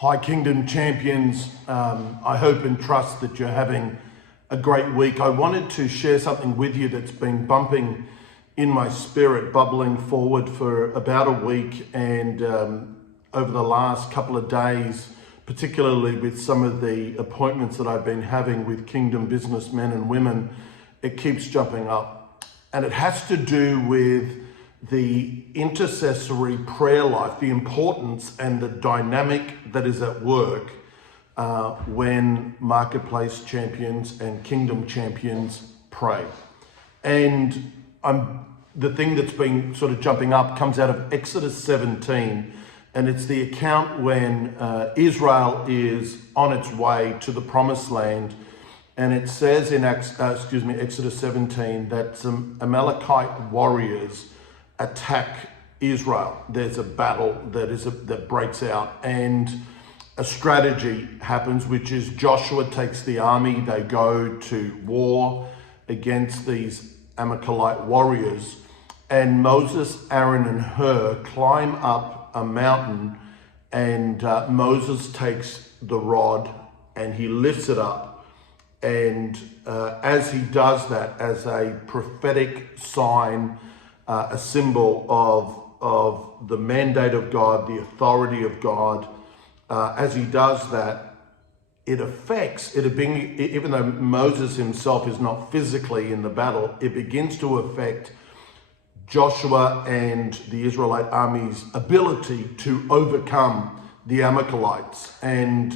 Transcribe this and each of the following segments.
Hi Kingdom Champions, I hope and trust that you're having a great week. I wanted to share something with you that's been bumping in my spirit, bubbling forward for about a week, and over the last couple of days, particularly with some of the appointments that I've been having with Kingdom businessmen and women, it keeps jumping up. And it has to do with the intercessory prayer life, the importance and the dynamic that is at work when marketplace champions and kingdom champions pray. And the thing that's been sort of jumping up comes out of Exodus 17, and it's the account when Israel is on its way to the promised land. And it says in Exodus 17 that some Amalekite warriors attack Israel. There's a battle that breaks out, and a strategy happens, which is Joshua takes the army. They go to war against these Amalekite warriors, and Moses, Aaron, and Hur climb up a mountain, and Moses takes the rod and he lifts it up, and as he does that, as a prophetic sign, a symbol of the mandate of God, the authority of God. As he does that, it affects, even though Moses himself is not physically in the battle, it begins to affect Joshua and the Israelite army's ability to overcome the Amalekites. And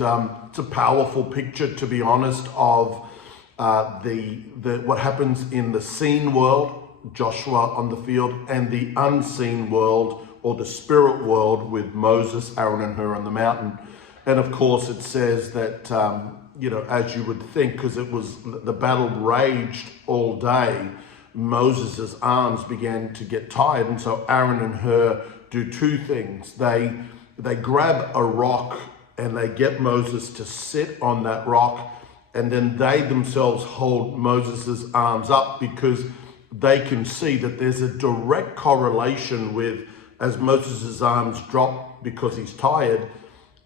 it's a powerful picture, to be honest, of what happens in the seen world, Joshua on the field, and the unseen world, or the spirit world, with Moses, Aaron, and Hur on the mountain. And of course it says that, as you would think, because the battle raged all day, Moses's arms began to get tired. And so Aaron and Hur do two things. They grab a rock and they get Moses to sit on that rock, and then they themselves hold Moses's arms up, because they can see that there's a direct correlation with, as Moses' arms drop because he's tired,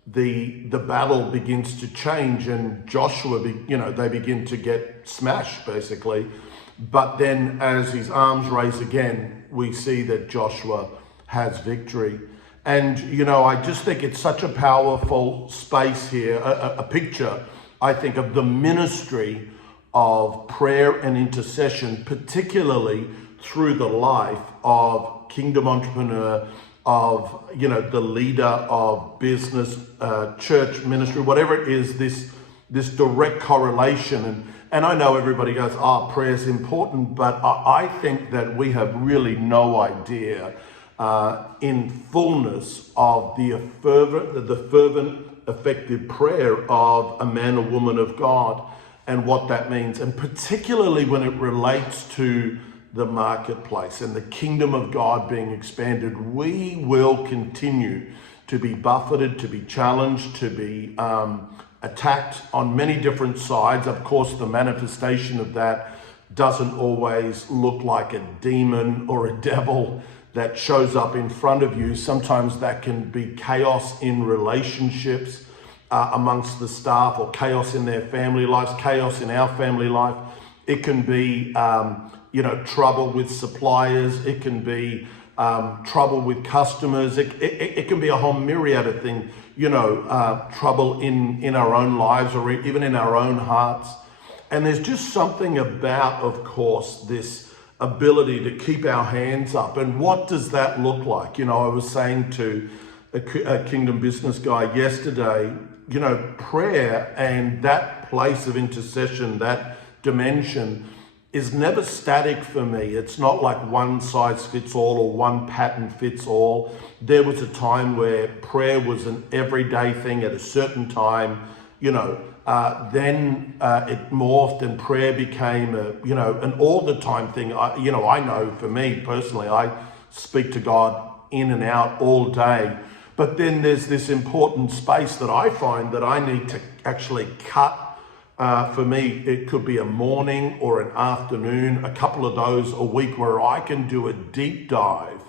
the battle begins to change, and Joshua, they begin to get smashed basically. But then as his arms raise again, we see that Joshua has victory. And, I just think it's such a powerful space here, a picture, I think, of the ministry of prayer and intercession, particularly through the life of kingdom entrepreneur, of the leader of business, church ministry, whatever it is, this direct correlation. And I know everybody goes, prayer is important, but I think that we have really no idea in fullness of the fervent, effective prayer of a man or woman of God, and what that means, and particularly when it relates to the marketplace and the kingdom of God being expanded. We will continue to be buffeted, to be challenged, to be attacked on many different sides. Of course, the manifestation of that doesn't always look like a demon or a devil that shows up in front of you. Sometimes that can be chaos in relationships amongst the staff, or chaos in their family lives, chaos in our family life. It can be, trouble with suppliers. It can be trouble with customers. It can be a whole myriad of things, trouble in our own lives, or even in our own hearts. And there's just something about, of course, this ability to keep our hands up. And what does that look like? I was saying to a kingdom business guy yesterday, prayer and that place of intercession, that dimension, is never static for me. It's not like one size fits all or one pattern fits all. There was a time where prayer was an everyday thing at a certain time, then it morphed and prayer became an all the time thing. I know for me personally, I speak to God in and out all day. But then there's this important space that I find that I need to actually cut. For me, it could be a morning or an afternoon, a couple of those a week, where I can do a deep dive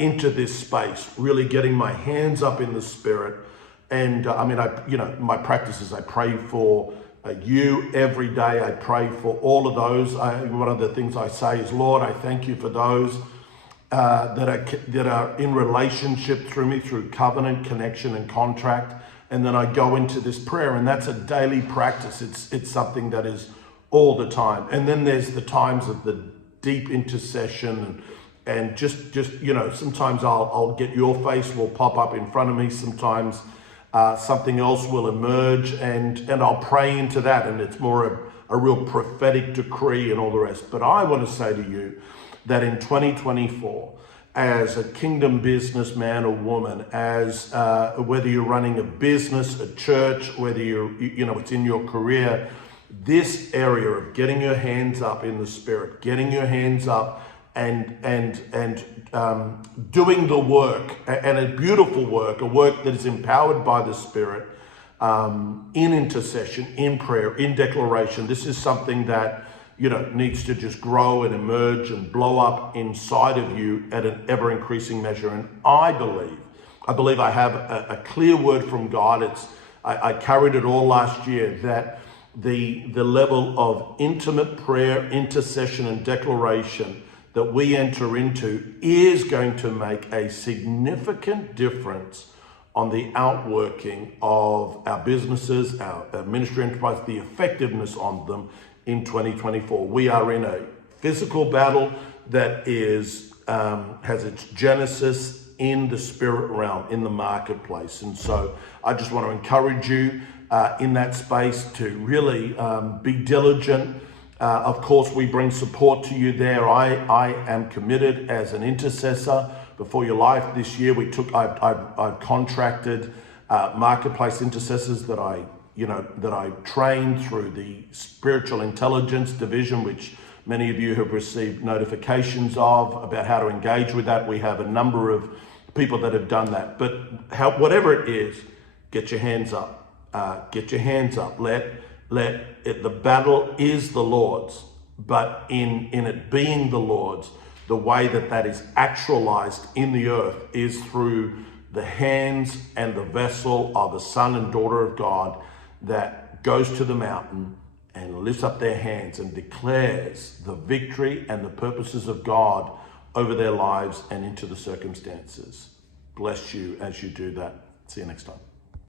into this space, really getting my hands up in the spirit, And I mean, my practice is I pray for you every day. I pray for all of those. One of the things I say is, Lord, I thank you for those that are in relationship through me, through covenant, connection, and contract. And then I go into this prayer, and that's a daily practice. It's something that is all the time. And then there's the times of the deep intercession, and just sometimes I'll get your face will pop up in front of me. Sometimes something else will emerge, and I'll pray into that, and it's more a real prophetic decree and all the rest. But I want to say to you that in 2024, as a kingdom businessman or woman, as whether you're running a business, a church, whether it's in your career, this area of getting your hands up in the Spirit, getting your hands up and doing the work, and a beautiful work, a work that is empowered by the Spirit, in intercession, in prayer, in declaration. This is something that needs to just grow and emerge and blow up inside of you at an ever increasing measure. And I believe I have a clear word from God. I carried it all last year, that the level of intimate prayer, intercession, and declaration that we enter into is going to make a significant difference on the outworking of our businesses, our ministry enterprise, the effectiveness on them in 2024. We are in a physical battle that has its genesis in the spirit realm, in the marketplace. And so I just want to encourage you in that space to really be diligent. Of course, we bring support to you there. I am committed as an intercessor before your life. This year I've contracted marketplace intercessors that I trained through the spiritual intelligence division, which many of you have received notifications of about how to engage with that. We have a number of people that have done that. But whatever it is, get your hands up. Get your hands up. The battle is the Lord's, but in it being the Lord's, the way that is actualized in the earth is through the hands and the vessel of a son and daughter of God that goes to the mountain and lifts up their hands and declares the victory and the purposes of God over their lives and into the circumstances. Bless you as you do that. See you next time.